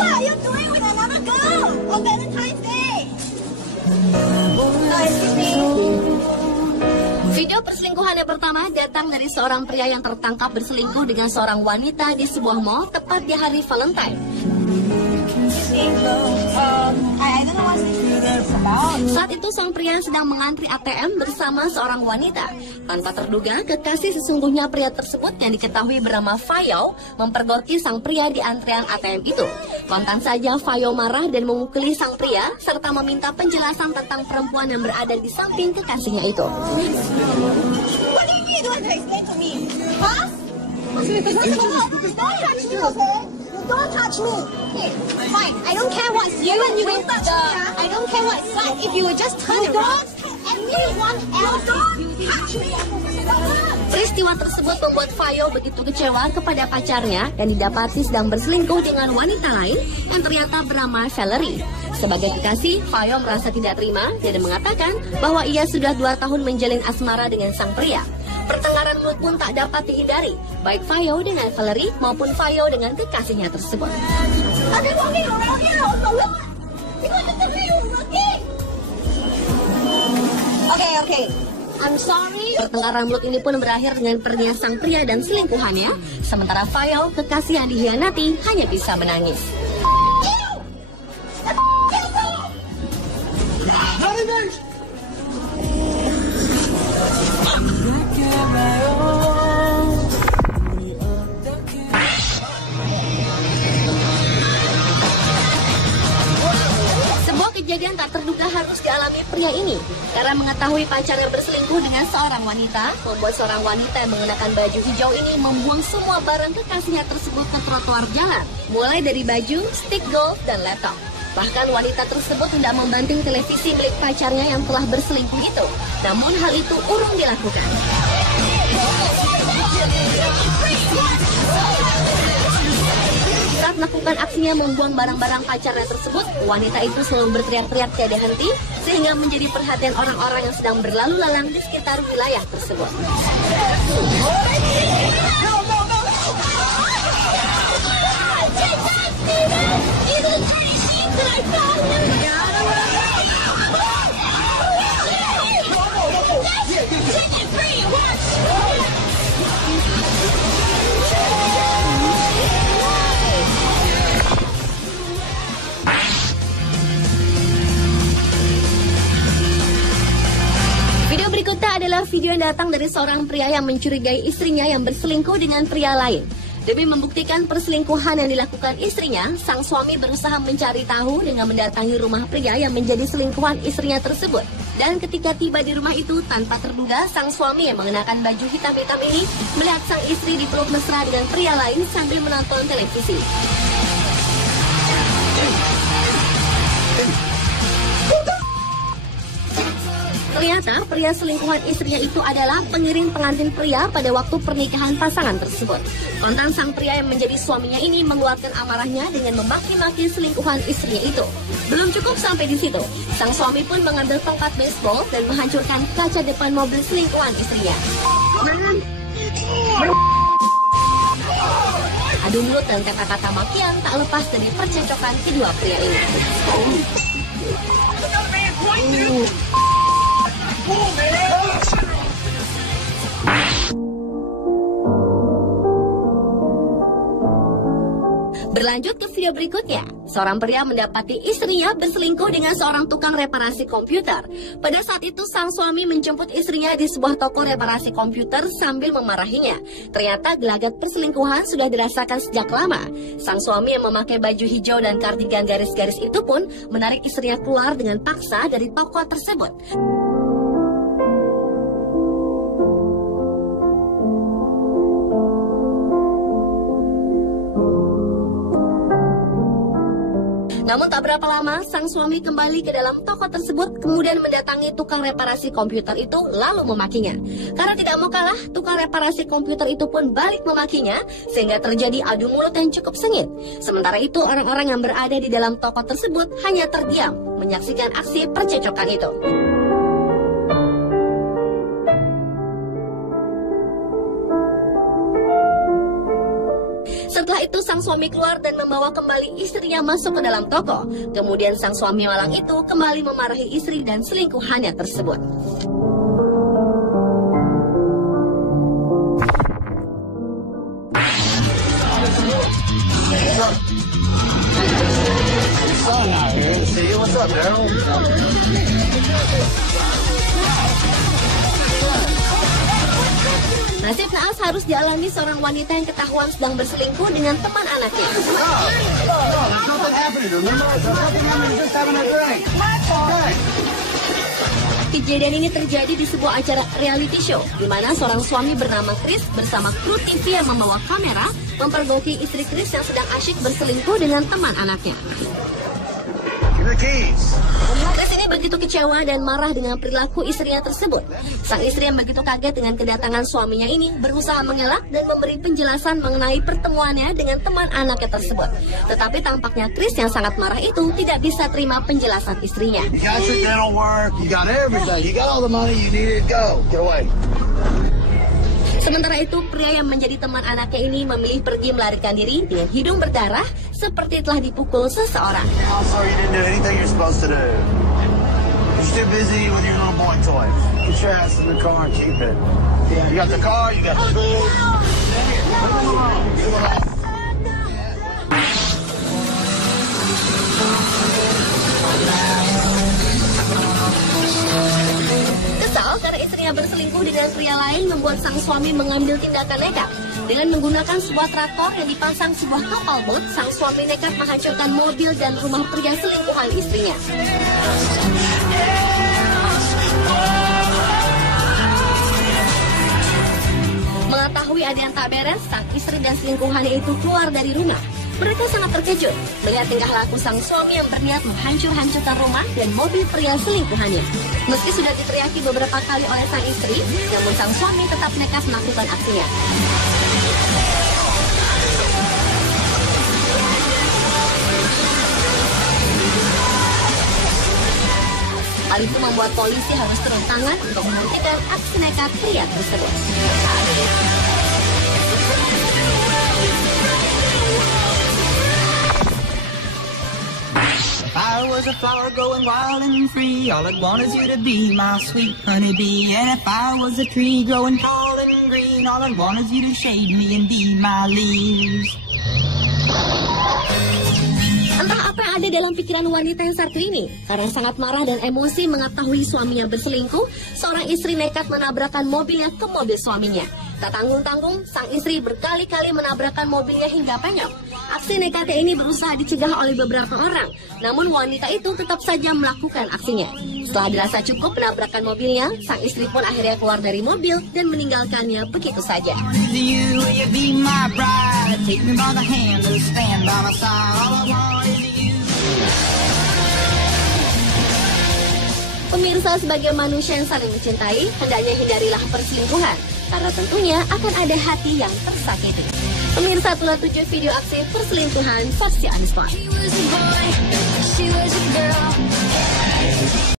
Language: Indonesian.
What are you doing with another girl on Valentine's Day? Excuse me. Video perselingkuhan yang pertama datang dari seorang pria yang tertangkap berselingkuh dengan seorang wanita di sebuah mall tepat di hari Valentine. I don't know what this about. Saat itu sang pria sedang mengantri ATM bersama seorang wanita. Tanpa terduga, kekasih sesungguhnya pria tersebut yang diketahui bernama Fayo mempergoki sang pria di antrian ATM itu. Kontan saja Fayo marah dan memukuli sang pria serta meminta penjelasan tentang perempuan yang berada di samping kekasihnya itu. What do you mean you don't want to explain to me? Huh? Don't touch me, okay? Don't touch me. Okay, fine. I don't care what's you and you with the. I don't care what it's like. If you would just turn around, everyone else. Don't touch me. Peristiwa tersebut membuat Fayo begitu kecewa kepada pacarnya yang didapati sedang berselingkuh dengan wanita lain yang ternyata bernama Valerie. Sebagai kekasih, Fayo merasa tidak terima dan mengatakan bahwa ia sudah 2 tahun menjalin asmara dengan sang pria. Pertengkaran mulut pun tak dapat dihindari, baik Fayo dengan Valerie maupun Fayo dengan kekasihnya tersebut. Okay. I'm sorry. Pertengkaran mulut ini pun berakhir dengan perginya sang pria dan selingkuhannya, sementara Fayo, kekasih yang dihianati, hanya bisa menangis. Kejadian tak terduga harus dialami pria ini karena mengetahui pacarnya berselingkuh dengan seorang wanita, membuat seorang wanita yang menggunakan baju hijau ini membuang semua barang kekasihnya tersebut ke trotoar jalan, mulai dari baju, stick golf, dan laptop. Bahkan wanita tersebut hendak membanting televisi milik pacarnya yang telah berselingkuh itu, namun hal itu urung dilakukan. Saat melakukan aksinya membuang barang-barang pacarnya tersebut, wanita itu selalu berteriak-teriak tiada henti sehingga menjadi perhatian orang-orang yang sedang berlalu lalang di sekitar wilayah tersebut. Video berikutnya adalah video yang datang dari seorang pria yang mencurigai istrinya yang berselingkuh dengan pria lain. Demi membuktikan perselingkuhan yang dilakukan istrinya, sang suami berusaha mencari tahu dengan mendatangi rumah pria yang menjadi selingkuhan istrinya tersebut. Dan ketika tiba di rumah itu, tanpa terduga, sang suami yang mengenakan baju hitam-hitam ini melihat sang istri dipeluk mesra dengan pria lain sambil menonton televisi. Ternyata pria selingkuhan istrinya itu adalah pengiring pengantin pria pada waktu pernikahan pasangan tersebut. Kontan sang pria yang menjadi suaminya ini mengeluarkan amarahnya dengan memaki-maki selingkuhan istrinya itu. Belum cukup sampai di situ, sang suami pun mengambil tongkat baseball dan menghancurkan kaca depan mobil selingkuhan istrinya. Adu mulut dan kata-kata makian tak lepas dari percecokan kedua pria ini. Berlanjut ke video berikutnya, seorang pria mendapati istrinya berselingkuh dengan seorang tukang reparasi komputer. Pada saat itu sang suami menjemput istrinya di sebuah toko reparasi komputer sambil memarahinya. Ternyata gelagat perselingkuhan sudah dirasakan sejak lama. Sang suami yang memakai baju hijau dan kardigan garis-garis itu pun menarik istrinya keluar dengan paksa dari toko tersebut. Namun tak berapa lama, sang suami kembali ke dalam toko tersebut, kemudian mendatangi tukang reparasi komputer itu lalu memakinya. Karena tidak mau kalah, tukang reparasi komputer itu pun balik memakinya, sehingga terjadi adu mulut yang cukup sengit. Sementara itu, orang-orang yang berada di dalam toko tersebut hanya terdiam, menyaksikan aksi percecokan itu. Setelah itu sang suami keluar dan membawa kembali istrinya masuk ke dalam toko. Kemudian sang suami malang itu kembali memarahi istri dan selingkuhannya tersebut. Nasib naas harus dialami seorang wanita yang ketahuan sedang berselingkuh dengan teman anaknya. Kejadian ini terjadi di sebuah acara reality show, di mana seorang suami bernama Chris bersama kru TV yang membawa kamera mempergoki istri Chris yang sedang asyik berselingkuh dengan teman anaknya. Chris ini begitu kecewa dan marah dengan perilaku istrinya tersebut. Sang istri yang begitu kaget dengan kedatangan suaminya ini berusaha mengelak dan memberi penjelasan mengenai pertemuannya dengan teman anaknya tersebut. Tetapi tampaknya Chris yang sangat marah itu tidak bisa terima penjelasan istrinya. Sementara itu, pria yang menjadi teman anaknya ini memilih pergi melarikan diri dengan hidung berdarah seperti telah dipukul seseorang. Kesal karena istrinya berselingkuh dengan pria lain membuat sang suami mengambil tindakan nekat. Dengan menggunakan sebuah traktor yang dipasang sebuah kapal bot, sang suami nekat menghancurkan mobil dan rumah pria selingkuhan istrinya. Mengetahui ada yang tak beres, sang istri dan selingkuhannya itu keluar dari rumah. Mereka sangat terkejut melihat tingkah laku sang suami yang berniat menghancur-hancurkan rumah dan mobil pria selingkuhannya. Meski sudah diteriaki beberapa kali oleh sang istri, namun sang suami tetap nekat melakukan aksinya. Hal itu membuat polisi harus turun tangan untuk menghentikan aksi nekat pria tersebut. If I was a flower growing wild and free, all I'd want is you to be my sweet honeybee. And if I was a tree growing tall and green, all I'd want is you to shade me and be my leaves. Entah apa yang ada dalam pikiran wanita yang satu ini. Karena sangat marah dan emosi mengetahui suaminya berselingkuh, seorang istri nekat menabrakkan mobilnya ke mobil suaminya. Tak tanggung-tanggung, sang istri berkali-kali menabrakkan mobilnya hingga penyok. Aksi nekatnya ini berusaha dicegah oleh beberapa orang, namun wanita itu tetap saja melakukan aksinya. Setelah dirasa cukup menabrakkan mobilnya, sang istri pun akhirnya keluar dari mobil dan meninggalkannya begitu saja. Pemirsa, sebagai manusia yang saling mencintai, hendaknya hindarilah perselingkuhan, karena tentunya akan ada hati yang tersakiti. Pemirsa, itulah 7 video aksi perselingkuhan versi Unspot.